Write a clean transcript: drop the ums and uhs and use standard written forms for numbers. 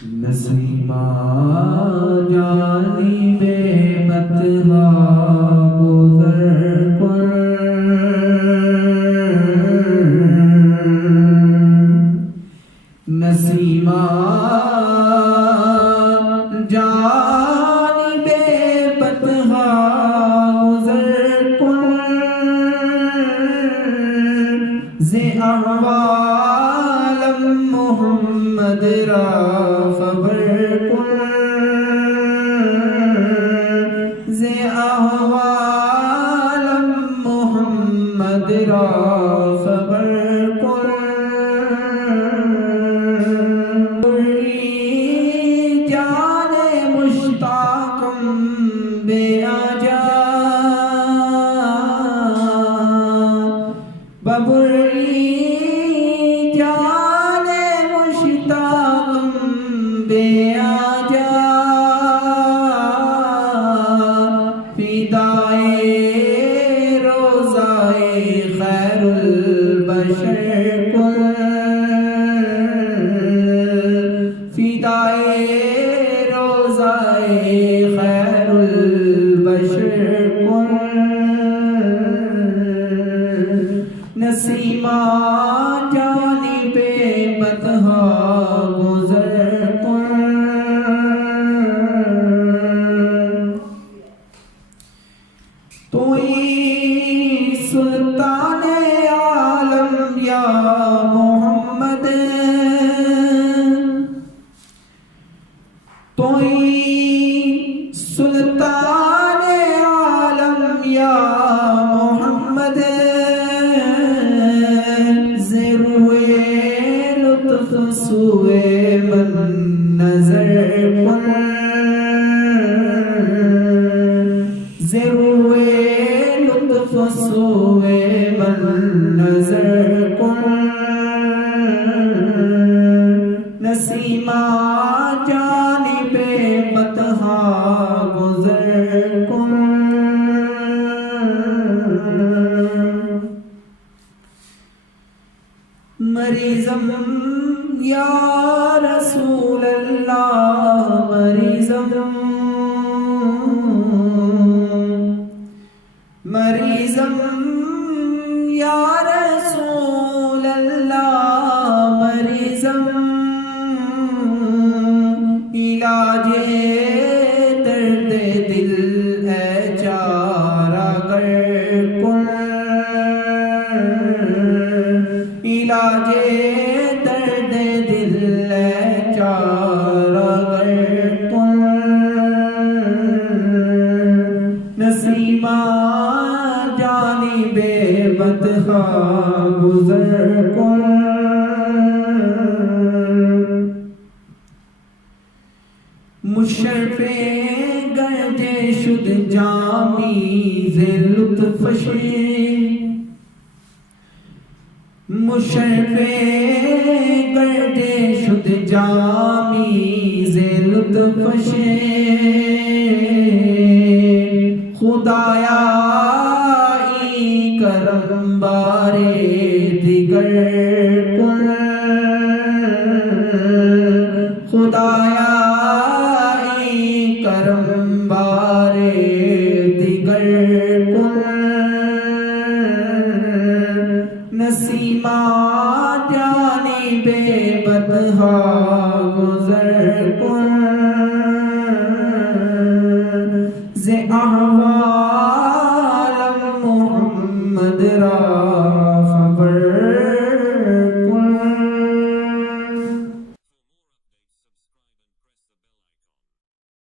नसीमा जानिबे बतहा गुज़र कर, नसीमा जानिबे बतहा गुज़र कर, ज़े अहवालम मोहम्मद रा खबर कर, ज़े अहवालम मोहम्मद रा खबर कर, जाने मुश्ताक़म बे आजा, बबुरी जाने मुश्ताक़म बे आजा, फिदाए रोज़ाए खैरुल बशर कुल, फिदाए रोज़ाए खैरुल बशर कुल, नसीमा जानिबे बतहा गुज़र कर, तोई सुल्ताने आलम या मोहम्मद, तोई सुल्ताने आलम या मोहम्मद, ज़रूए लुत्फ़ सुए मन नज़र पर, ज़रूए लुत्फ़ सुए मन नज़र पर, नसीमा जानिबे बतहा गुज़र कर, मरीज़म या रसूल अल्लाह, मरीज़म, मरीज़म या रसूल अल्लाह, मरीज़म, इलाजे दर्द दिल है चारागर कुल, इलाजे दर्द दिल है चारागर कुल, नसीमा जानिबे बतहा गुज़र कर, मुशर्रफ़े गर्दे शुद जामी ज़े लुत्फ़शे, मुशर्रफ़े गर्दे शुद जामी ज़े लुत्फ़शे, खुदाया करम बारे दिगर कुल, खुदाया करम बारे दिगर कुल, नसीमा जानिबे बतहा गुज़र कर, ज़े अहवालम मोहम्मद रा